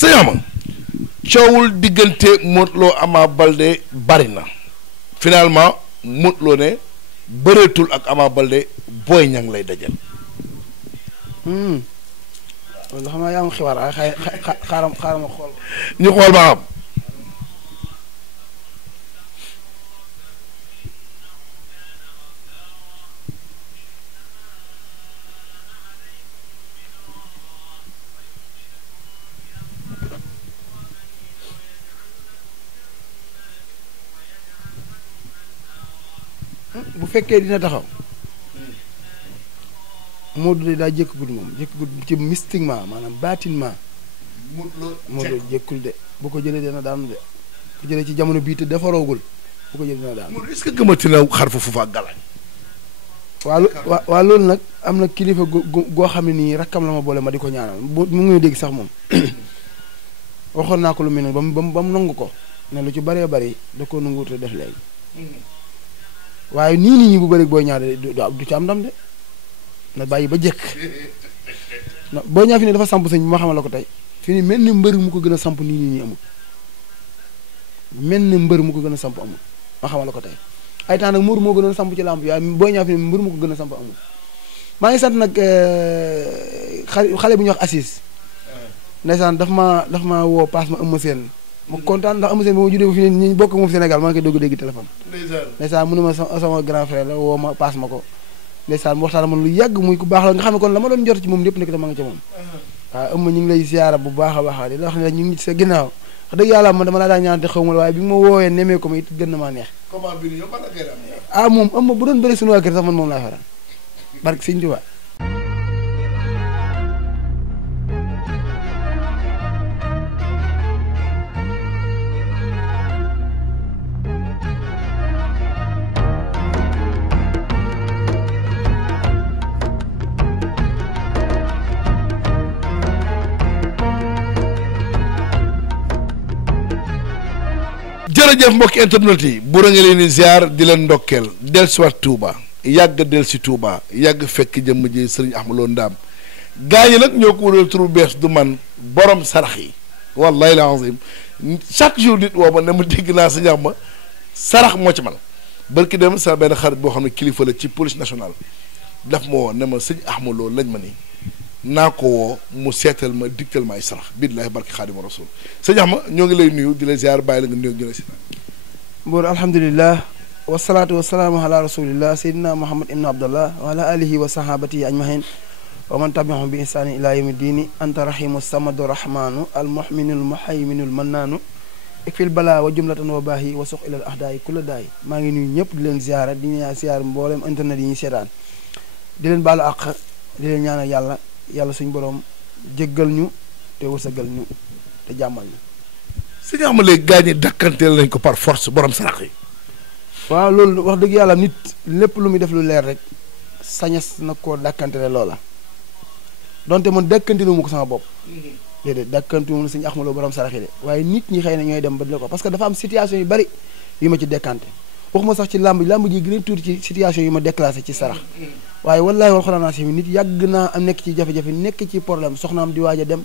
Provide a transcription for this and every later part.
sëñ Ama coowul diggante Modou Lo Ama Baldé bari na finalement Modou Lo ne bëreetul ak Ama Baldé Boy Niang lay dajal. loolu xam naa yaa am xibaar ay xaaral ma xool. ñu xool ba xam. bu fekkee dina taxaw Modou de daa jékkagul moom jékkagul ci mystiquement maanaam bâtiment Modou Lo jékkul de bu ko jëlee dina daanu de bu ko jëlee ci jamono bii te defaroogul bu ko jëlee dina daanu. Modou est-ce que gëmati na xar foofu ak galañ. waa loolu nag am na kilifa goo xam ne nii rakkam la ma boole ma di ko ñaanal mu ngi dégg sax moom waxoon naa ko lu mel ne ba mu nangu ko ne lu ci bëree bëri da koo nanguwut def léegi. waaye nii nit ñi bu bëri Boy Niang du ci am ndam de na bàyyi ba jëkk Boy Niang fi ne dafa samp sëñ bi ma xamal la ko tey fi ni mel ni mbër mu ko gën a samp nii nii amul mel ni mbër mu ko gën a samp amul ma xamal la ko tey ay temps nag Mourou moo gënoon samp ci làmb waaye Boy Niang fi ne mbër mu ko gën a samp amul maa ngi sant nag xale bu ñuy wax Assis ndeysaan daf ma woo paas ma ëmma seen ma kontaan ndax Eumeu Sène ba ma juddee fi ne ñu bokk moom Sénégal maa ngi koy doog a dégg téléphone. ndeysaan mu ne ma sama grand frère la woo ma paas ma ko ndeysaan mu waxtaan man lu yàgg muy ku baax la nga xam ne kon la ma doon jot ci moom lépp nekk dama nga ca moom. waaw Eumeu ñu ngi lay ziara bu baax a baax di la wax ne ñu ngi ci sa ginnaaw wax dëgg yàlla man dama laa daa ñaan te xaw ma la waaye bi ma woowee nemee ko ma it gën na maa neex. Moom Eumeu bu doon bëri suñu waa kër sax man moom laa faral barke Sëñ Tuubaa. jërëjëf mbokki internet yi bu nga leen di ziar di leen ndokkeel dellusiwaat Touba yàgg dellusi Touba yàgg fekk jëmm ji sëriñ Ahmadou Lo Ndaam gaa ñi nag ñoo ko wutal turu bees du man borom sarax yi wallahi la azim chaque jour nit woo ma ne ma dégg naa sa ñax ma sarax moo ci man barki dem sa benn xarit boo xam ne kilifa la ci police nationale daf ma woo ne ma sëñ Ahmadou Lo lañ ma ni naa ko woo mu seetal ma digtal ma ay sarax billaahi barki Xaadimu Rasuul sëñ Axma ñoo ngi lay nuyu di la ziar bàyyi la nga nuyu jële si buur alhamdulilah wasalaatu wasalaamu ala rasulillah seydina muhammad ibnu abdallah wa ala alihi wa sahabatihi ajmahin wa man tabiahum bi ihsani ila yawmi diini anta rahimu samadu rahmanu almuhminu almuhayminu almannaanu ikfil bala wa jumlatan wa baahi wa suq ilal ahdaayi kula daay maa ngi nuyu ñëpp di leen ziara di ñaan ziar mboolem internet yi ñu seetaan di leen baalu àq di leen ñaanal yàlla suñu borom jéggal ñu te wërsëgal ñu te jàmmal ñu. sëñ Axma léegi gaa ñi dakkanteel nañ ko par force borom sarax yi. waaw loolu wax dëgg yàlla nit lépp lu muy def lu leer rek sañas na koo dakkantele loola donte man dakkantilu mu ko sama bopp. déedéet dakkantilu mu sëñ Axma Lo borom sarax yi de waaye nit ñi xëy na ñooy dem ba di la ko parce que dafa am situation yu bari yu ma ci dekkante waxuma sax ci làmb ji gën a tuuti ci situation yu ma déclassé ci sarax. waaye wallaahi wal xuraan si nit yàgg naa am nekk ci jafe-jafe nekk ci problème soxnaam di waaj a dem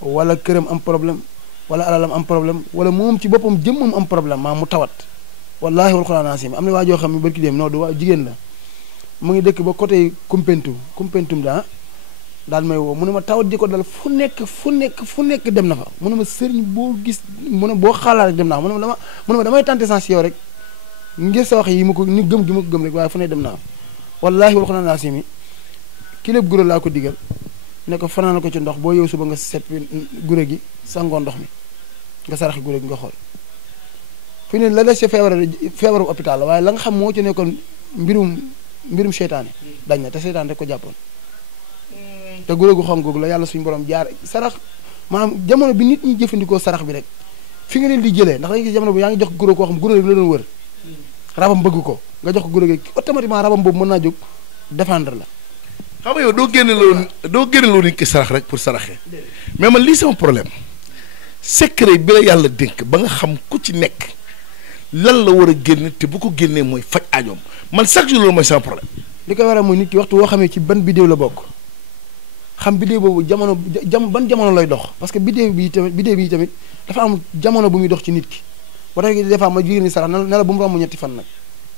wala këram am problème wala alalam am problème wala moom ci boppam jëmmam am problème maa mu tawat wallaahi wal xuraan si am na waajoo xam ne barki dem non du waa jigéen la mu ngi dëkk ba côté Koumpentoum daal may woo mu ne ma tawat di ko dal fu nekk dem na fa mu ne ma sëriñ boo gis mu ne boo xalaat rek dem naa mu ne ma damay tenté sans yow rek ngir sa wax yi ma ko ni gëm gi ma ko gëm rek waaye fu ne dem naa wallaahi wal xuraan naa si mi kilo guro laa ko digal ne ko fanaan ko ci ndox boo yow suba nga seppi guro gi sangoo ndox mi nga saraxi guro gi nga xool fi ne la des ci feebaru hôpital la waaye la nga xam moo ci nekkoon mbirum seytaane dañ na te seytaane rek ko jàppoon te guro gu xonk googu la yàlla suñu borom jaar sarax maanaam jamono bi nit ñi jëfandikoo sarax bi rek fi nga leen di jëlee ndax dañuy gis jamono bi yaa ngi jox guro koo xam guro rek la doon wër rabam bëgg ko nga jox ko guro gi automatiquement rabam boobu mën naa jóg défendre la. xam nga yow doo génne loo nit ki sarax rek pour saraxee mais man lii sama problème secret bi la yàlla dénk ba nga xam ku ci nekk lan la war a génne te bu ko génnee mooy faj aajoom man chaque jour loolu mooy sama problème. li koy waral mooy nit ki waxtu woo xamee ci ban biddéew la bokk xam biddéew boobu ban jamono lay dox parce que biddéew bi tamit dafa am jamono bu muy dox ci nit ki ba tax des fois ma jigéen ni sarax ne la bu mu romb ñetti fan nag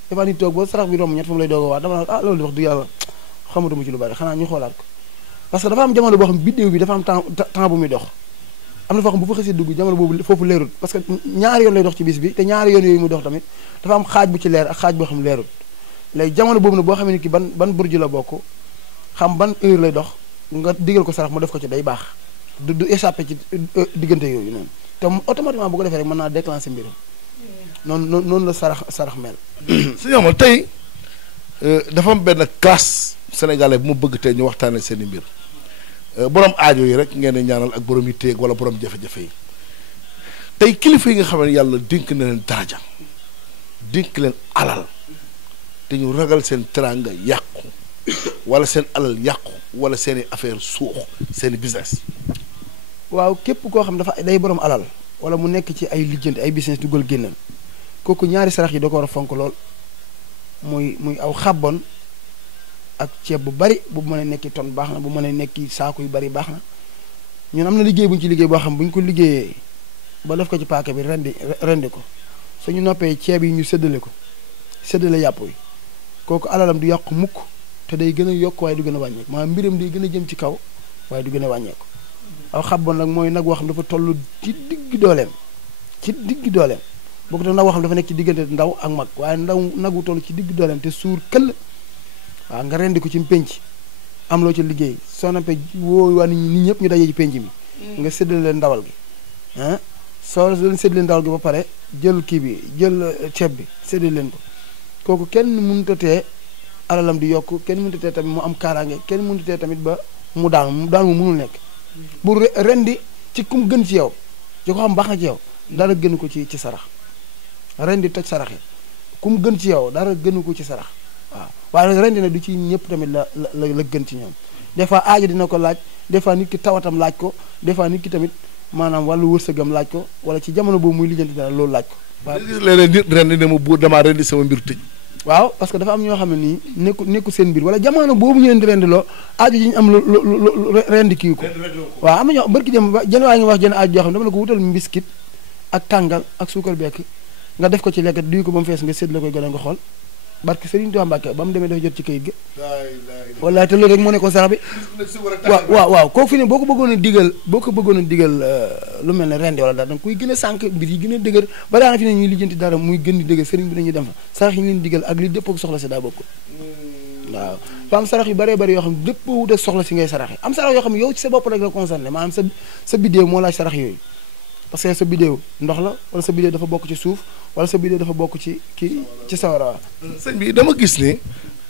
des fois nit toog ba sarax bi romb ñetti fan lay doog a waat dama ah loolu wax du yàlla xamatuma ci lu bari xanaa ñu xoolaat ko parce que dafa am jamono boo xam biddéew bi dafa am temps bu muy dox am na foo xam bu fa xësee dugg jamono boobu foofu leerul parce que ñaari yoon lay dox ci bis bi te ñaari yoon yooyu muy dox tamit dafa am xaaj bu ci leer ak xaaj boo xam leerul léegi jamono boobu nag boo xamee ni ki ban burju la bokk xam ban heure lay dox nga digal ko sarax mu def ko ci day baax du échappé ci diggante yooyu noonu te automatiquement bu ko defee rek mën naa déclencher mbiram noonu la sarax mel. su ñu tey dafa am benn classe sénégalais bu mu bëgg tey ñu waxtaanee seen i mbir borom aajo yi rek ngeen di ñaanal ak borom yi téeg wala borom jafe-jafe yi tey kilifa yi nga xam ne yàlla dénk na leen daraja dénk leen alal te ñu ragal seen teraanga yàqu wala seen alal yàqu wala seen i affaire suux seen i business. waaw képp koo xam dafa day borom alal wala mu nekk ci ay lijjanti ay business dugal génnal kooku ñaari sarax yi da ko war a fonk lool muy aw xàbbon ak ceeb bu bari bu mën a nekki ton baax na bu mën a nekki saako yu bari baax na ñun am na liggéey bu ñu ci liggéey boo xam bu ñu ko liggéeyee ba def ko ci paaka bi rendi ko suñu noppee ceeb yi ñu séddale yàpp yi kooku alalam du yàqu mukk te day gën a yokk waaye du gën a wàññeeku maanaam mbiram day gën a jëm ci kaw waaye du gën a wàññeeku aw xàbbon nag mooy nag woo xam dafa toll ci digg dooleem boo ko nag woo xam dafa nekk ci diggante ndaw ak mag waaye nag wu toll ci digg dooleem te suur këll waaw nga rendi ko ci penc am loo ci liggéey soo nappee woo waa nit ñëpp ñu dajee ci penc mi nga séddale leen ndawal gi soo leen séddale ndawal gi ba pare jël kii bi jël ceeb bi séddale leen ko kooku kenn mënut a tee alalam di yokk kenn mënut a tee tamit mu am kaaraange kenn mënut a tee tamit ba mu daanu mu mënul nekk bu rendi ci kum gën ci yow ci ko xam baax na ci yow dara gënu ko ci sarax rendi toj sarax yi kum gën ci yow dara gënu ko ci sarax waaw waaye nag rendi na du ci ñëpp tamit la gën ci ñoom des fois aajo dina ko laaj des fois nit ki tawatam laaj ko des fois nit ki tamit maanaam wàllu wërsëgam laaj ko wala ci jamono boobu muy lijjanti dara loolu laaj ko. waaw léeg-léeg nit rendi ne ma buur damaa rendi sama mbir tëj. waaw parce que dafa am ñoo xam ne nii nekku seen mbir wala jamono boobu ñu leen di rendi loo aajo ji ñu am lu rendi kii ko. waaw am na ñoo barki dem jën waa ngi wax jën aajo joo xam ne dama la ko wutal mbiskit ak tàngal ak suukar bekk nga def ko ci lekkat duy ko ba mu fees nga sédd la koy gën a nga xool barke Serigne Touba Mbacke ba mu demee dafa jot ci kayit ga wallaay te loolu rek moo nekkoon sax bi waaw kooku fi ne boo ko bëggoon a digal lu mel ne rendi wala dara danga koy gën a sànq mbir yi gën a dëgër ba daana fi ne ñuy lijjanti dara muy gën di dëgër Serigne bi dañuy dem fa sarax yi ñu leen digal ak li dëpp ak soxla si daa bokk waaw fa am sarax yu bëree bëri yoo xam ne dëpp wut ak soxla si ngay saraxe am sarax yoo xam ne yow ci sa bopp rek la concerné maanaam sa biddéew moo laaj sarax yooyu parce que sa biddéew ndox la wala sa biddéew dafa bokk ci suuf wala sa biddéew dafa bokk ci sawara wa sëñ bi dama gis ni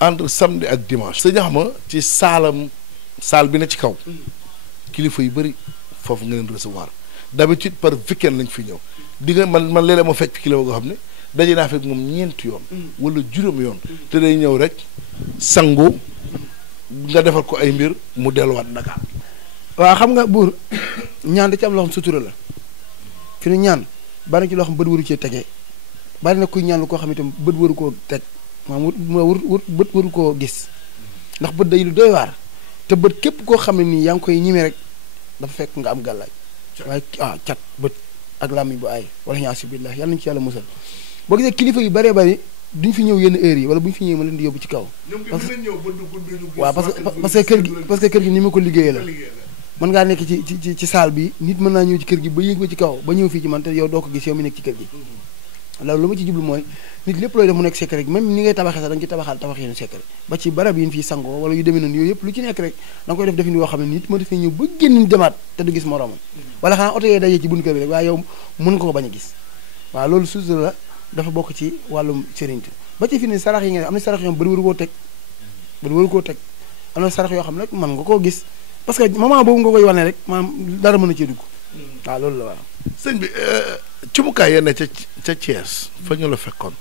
entre samedi ak dimanche sa ñax ci saal bi na ci kaw kilifa yu bëri foofu nga leen recevoir d'habitude par weekend lañ fi ñëw di nga man léeg-léeg ma fekk kilifa goo xam ne daje naa fekk moom ñeenti yoon wala juróom yoon te day ñëw rek sangu nga defal ko ay mbir mu delluwaat Dakar. waaw xam nga buur ñaan da ci am loo xam sutura la fi nu ñaan bari na ci loo xam bët waru cee tegee bari na kuy ñaan lu koo xam itam bët waru koo teg maanaam bët waru koo gis ndax bët day lu doy waar te bët képp koo xam ne nii yaa ngi koy ñime rek dafa fekk nga am gàllaaj waaye cat bët ak làmmiñ bu aay wala ñaasi billah yàlla nañu ci yàlla musal boo gisee kilifa yu bëree bëri duñ fi ñëw yenn heures yi wala bu ñu fi ñëwee ma leen di yóbbu ci kaw waaw parce que kër gi ni ma ko liggéeyee la mën ngaa nekk ci saal bi nit mën naa ñëw ci kër gi ba yéeg ba ci kaw ba ñëw fii ci man te yow doo ko gis yow mi nekk ci kër gi loolu lu ma ci jublu mooy nit lépp looy def mu nekk secret même ni ngay tabaxee sax da nga ci tabaxaal tabax yéen secret ba ci barab yi ñu fiy sangoo wala yu demee noonu yooyu yëpp lu ci nekk rek da nga koy def defin yoo xam ne nit moo def ñëw ba génn demaat te du gis moroomam wala xanaa oto yooyu dajee ci bunt kër bi rek waaye yow mën nga ko bañ a gis waaw loolu suuf la dafa bokk ci wàllum sëriñtu ba ci fi ne sarax yi nga am na sarax yoo xam bëri waru koo teg am na sarax yoo xam ne rek mën nga koo gis parce que moment boobu nga koy wane rek maanaam dara mën a cee dugg waaw loolu la waaw sëñ bi cumukaay yenn ca Thiès fa ñu la fekkoon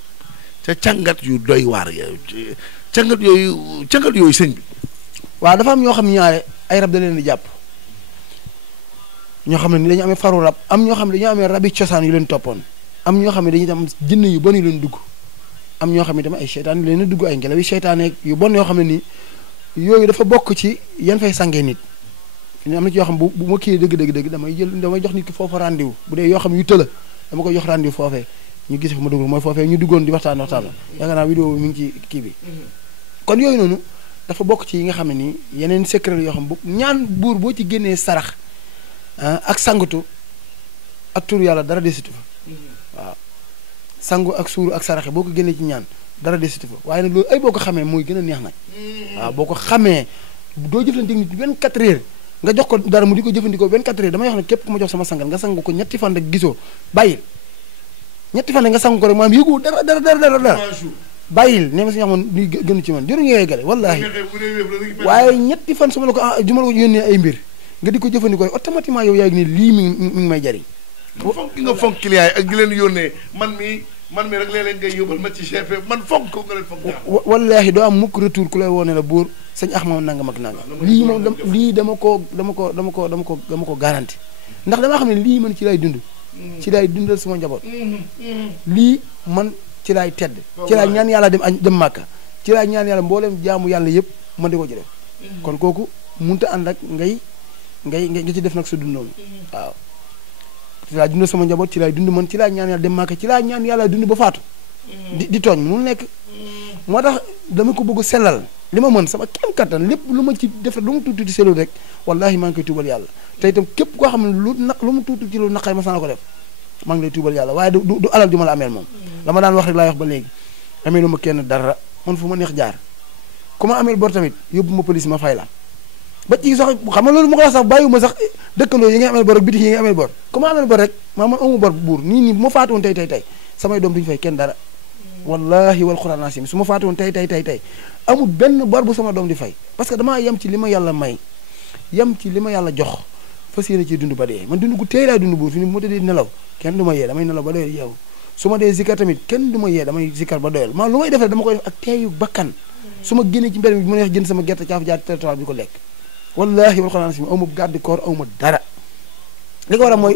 ca càngat yu doy waar yooyu càngat yooyu sëñ bi waaw dafa am ñoo xam ñaare ay rab da leen di jàpp ñoo xam ne ni dañu amee faru rab am ñoo xam ne dañoo amee rabi cosaan yu leen toppoon am ñoo xam ne dañuy am jënn yu bon yu leen dugg am ñoo xam ne tamit ay seytaan leen a dugg ay ngelaw yi seytaane yu bon yoo xam ne nii yooyu dafa bokk ci yan fay sangee nit fi am na ci yoo xam bu ma kii dëgg damay jox nit ki foofa rendez-vous bu dee yoo xam yu tëla dama koy jox rendez-vous foofee ñu gis fa ma dugg mooy foofee ñu duggoon di waxtaan yaakaar naa vidéo mi ngi ci kii bi kon yooyu noonu dafa bokk ci yi nga xam ne nii yeneen secret yoo xam bu ñaan buur boo ci génnee sarax ak sangatu ak tur yàlla dara desitu fa waaw sangu ak suuru ak saraxe boo ko génnee ci ñaan dara desitu fa waaye nag loolu ay boo ko xamee mooy gën a neex nag waaw boo ko xamee doo jëflante nit 24 heures nga jox ko dara mu di ko jëfandikoo 24 heures damay wax ne képp ku ma jox sama sangal nga sangu ko ñetti fan rek gisoo bàyyil ñetti fan rek nga sangu ko rek maanaam yëgu dara bàyyil nee ma si ñax man luy gënu ci man jëru ngay gale wallaahi waaye ñetti fan su ma la ko yónnee ay mbir nga di ko jëfandikoo automatiquement yow yaa ngi ne lii mi ngi may jariñ fonk nga fonk client yi ak gi leen yónnee man mi rek léeg-léeg ngay yóbbal ma ci chef man fonk ko nga leen fonk wallaahi doo am mukk retour ku lay woone la buur sëñ Axma nangam ak nangam lii moom lii dama ko garanti ndax damaa xam ne lii man ci lay dund ci lay dundal sama njaboot lii man ci laay tedd ci laay ñaan yàlla dem màkka ci laay ñaan yàlla mbooleem jaamu yàlla yëpp man di ko ci def kon kooku munta ànd ak nga ci def nag sa dundoon waaw ci laay dund sama njaboot ci laay dund man ci laay ñaan yàlla dem màkka ci laay ñaan yàlla dund ba faatu di tooñ mu nekk moo tax dama ko bëgg sellal li ma mën sama kem kattan lépp lu ma ci def lu mu tuuti sellul rek wallahi maa ngi koy tuubal yàlla te itam képp koo xam ne lu mu tuuti ci lu naqay ma sana ko def maa ngi lay tuubal yàlla waaye du alal ju ma la ameel moom la ma daan wax rek laay wax ba léegi amee lu ma kenn dara man fu ma neex jaar ku ma ameel bor tamit yóbbu ma police ma fay la ba ci sax xam nga loolu ma ko wax sax bàyyiwuma sax dëkkandoo yi nga ameel bor ak bitik yi nga ameel bor ku ma ameel bor rek man amu bor buur nii bu ma faatu woon tey samay doom duñu fay kenn dara wallahi wal quran asim su ma faatu woon tey amul benn bor bu sama doom di fay parce que damaa yem ci li ma yàlla may yem ci li ma yàlla jox fas yéene ci dund ba dee man dund gu tey laay dund buur fi ni bu ma tëddee nelaw kenn du ma yee damay nelaw ba doyal yow su ma dee zikkar tamit kenn du ma yee damay zikkar ba doyal man lu may defee dama koy def ak teeyu bakkan su ma génnee ci mbir mi bu ma neex jënd sama gerte caaf jaar territoire bi ko lekk wallahi wal quran asim aw ma garde corps aw ma dara li ko war a mooy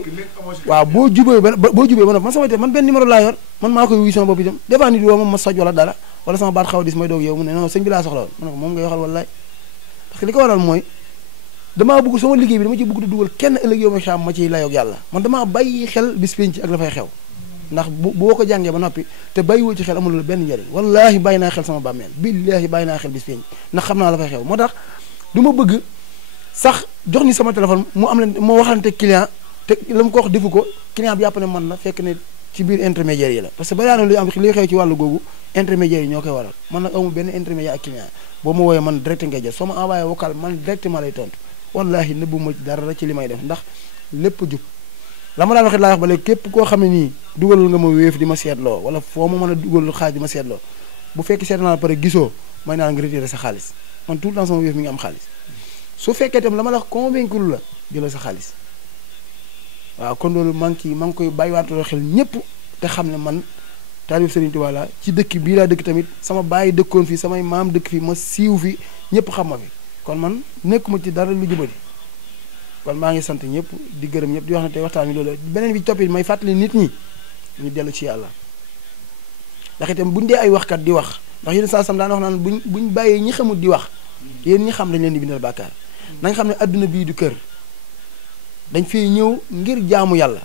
waaw boo jubee ba man sama te man benn numéro laa yor man maa koy wuy sama bopp itam des fois nit woo ma soj wala dara wala sama baat xaw a dis may doog yow mu ne non sëñ bi laa soxla woon ma ne ko moom ngay waxal wallaay parce que li ko waral mooy damaa bëgg sama liggéey bi dama ci bëgg di dugal kenn ëllëg yow ma xam ma ciy layoog yàlla man damaa bàyyi xel bis penc ak la fay xew ndax boo ko jàngee ba noppi te bàyyiwoo ci xel amul la benn njëriñ wallahi bàyyi naa xel sama bàmmeel billahi bàyyi naa xel bis penc ndax xam naa la fay xew moo tax du ma bëgg sax jox ni sama téléphone mu am leen moo waxante client te la mu ko wax defu ko client bi yàpp ne man na fekk ne ci biir intermédiaire yi la parce que ba daanaka li am li xew ci wàllu googu intermédiaire yi ñoo koy waral man nag amul benn intermédiaire ak client boo ma wooyee man direct ngay jël soo ma envoyé vocal man directement lay tontu wallahi nëbbu ma dara ci li may def ndax lépp jub la ma daan waxee laa wax ba léegi képp koo xam ne nii dugalal nga ma wéef di ma seetloo wala foo ma mën a dugal xaaj di ma seetloo bu fekkee seet naa la pare gisoo may naa nga retiré sa xaalis man tout le temps sama wéef mi ngi am xaalis su fekkee itam la ma la wax convaincre la jëlal sa xaalis waaw kon loolu maa ngi koy bàyyiwaatoo xel ñëpp te xam ne man taalib Serigne Touba la ci dëkk bii laa dëkk tamit sama baay dëkkoon fi samay maam dëkk fi ma siiw fi ñëpp xam ma fi kon man nekkuma ci dara lu jubadi kon maa ngi sant ñëpp di gërëm ñëpp di wax ne tey waxtaan wi loolu beneen bi toppit may fàttali nit ñi ñu dellu ci yàlla ndax itam buñ dee ay waxkat di wax ndax yéen saa sam daan wax naan buñ bàyyee ñi xamul di wax yéen ñi xam dañ leen di bindal bàkkaar nañ xam ne adduna bii du kër dañ fiy ñëw ngir jaamu yàlla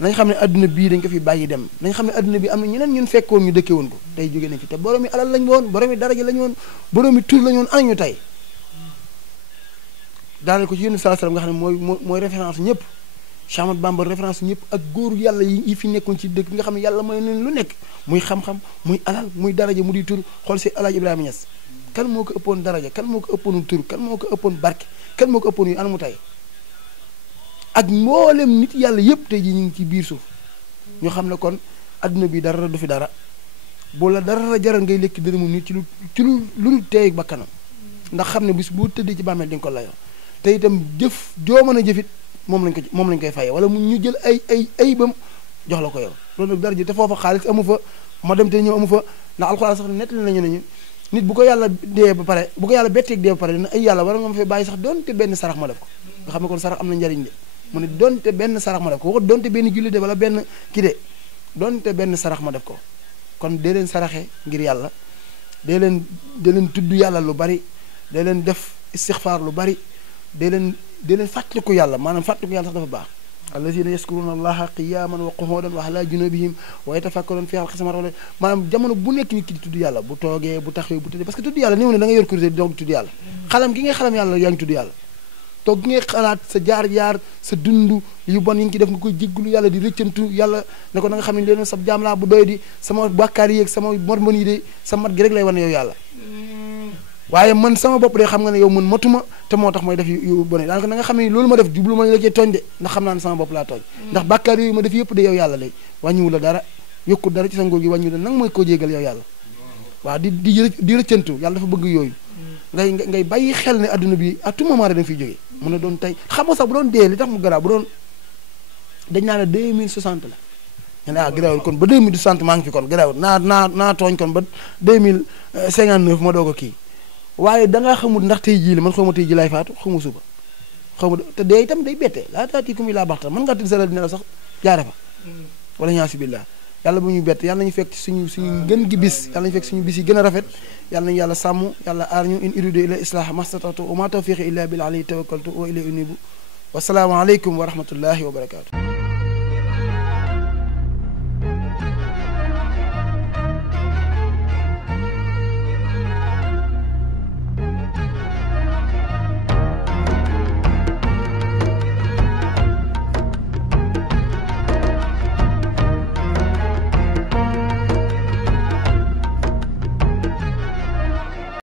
nañ xam ne adduna bii dañ ko fi bàyyi dem nañ xam ne adduna bi am na ñeneen ñun fekkoon ñu dëkke woon ko tey jóge nañ fi te borom mi alal lañ woon borom mi daraja lañ woon borom mi tur lañ woon ana ñu tey daanal ko ci yéen saa salaam nga xam ne mooy référence ñëpp Cheikh Ahmadou Bamba référence ñëpp ak góor yàlla yi fi nekkoon ci dëkk nga xam ne yàlla mooy leen lu nekk muy xam-xam muy alal muy daraja mu di tur xool si Alaaji Ibrahima Niass kan moo ko ëppoon daraja kan moo ko ëppoon tur kan moo ko ëppoon barke kan moo ko ëppoon yu anamu tey ak mboolem nit yàlla yëpp tey jii ñu ngi ci biir suuf ñu xam ne kon adduna bi dara du fi dara boo la dara jaral ngay lekk dërëmu nit ci lu teey ba kanam ndax xam ne bis boo tëddee ci bàmmeel di nga ko layoo te itam jëf joo mën a jëfit moom lañ koy fayee wala mu ñu jël ay bam jox la ko yow loolu nag dara ji te foofa xaalis amu fa ma dem te ñëw amu fa ndax alxuraan sax nettali nañu ne ñu nit bu ko yàlla dee ba pare bu ko yàlla betteeg dee ba pare dina ay yàlla war nga ma fay bàyyi sax doonte benn sarax ma def ko nga xam ne kon sarax am na njariñ de mu ne doonte benn sarax ma def ko waxut doonte benn julli de wala benn kii de doonte benn sarax ma def ko kon dee leen saraxe ngir yàlla dee leen tudd yàlla lu bari dee leen def istixfaar lu bari dee leen fàttaliku yàlla maanaam fàttaliku yàlla sax dafa baax allazina yaskuruna allaha qiyaman wa qu'udan wa ala junubihim wa yatafakkaruna fi xalqi samawati maanaam jamono bu nekk nit ki di tudd yàlla bu toogee bu taxawee bu tëddee parce que tudd yàlla néew ne da nga yor kuréel di doog tudd yàlla xalam gi ngay xalam yàlla yaa ngi tudd yàlla toog gi ngay xalaat sa jaar-jaar sa dund yu bon yi ngi ci def nga koy jégglu yàlla di rëccantu yàlla ne ko na nga xam ne leen sab jaam laa bu doy di sama bàkkaar yi ak sama mormon yi de sa mat gi rek lay wan yow yàlla waaye man sama bopp de xam nga ne yow man matuma te moo tax mooy def yu bone daanaka na nga xam ne loolu ma def jublu ma la cee tooñ de ndax xam naa ne sama bopp laa tooñ ndax bàkkaar yooyu ma def yëpp de yow yàlla lay wàññiwu la dara yokkul dara ci sa ngóor gi wàññiwu la nanga mooy koo jégal yow yàlla waaw di rëccantu yàlla dafa bëgg yooyu ngay bàyyi xel ne adduna bi à tout moment rek da nga fiy jógee mun na doon tey xam nga sax bu doon dee li tax mu garaaw bu doon dañ naa la 2060 la nga ne garaawul kon ba 2060 maa ngi fi kon garaawul naa tooñ kon ba 2059 ma doog a kii waaye dangaa xamul ndax tey jii la man xaw ma tey ji laay faatu xaw ma suba xaw ma te dee itam day bette laa taati ku muy laa baxta mën ngaa tëdd sa dina la sax jaare fa wala ñaasi billah yàlla bu ñu bett yàlla nañu fekk suñu gën gi bis yàlla nañu fekk suñu bis yi gën a rafet yàlla nañu yàlla sàmm yàlla aar ñu in uridu ila islah mastatatu wa ma tawfiqi illa billah alayhi tawakkaltu wa ilayhi unibu wasalaamu aleykum wa rahmatullahi wa barakatuh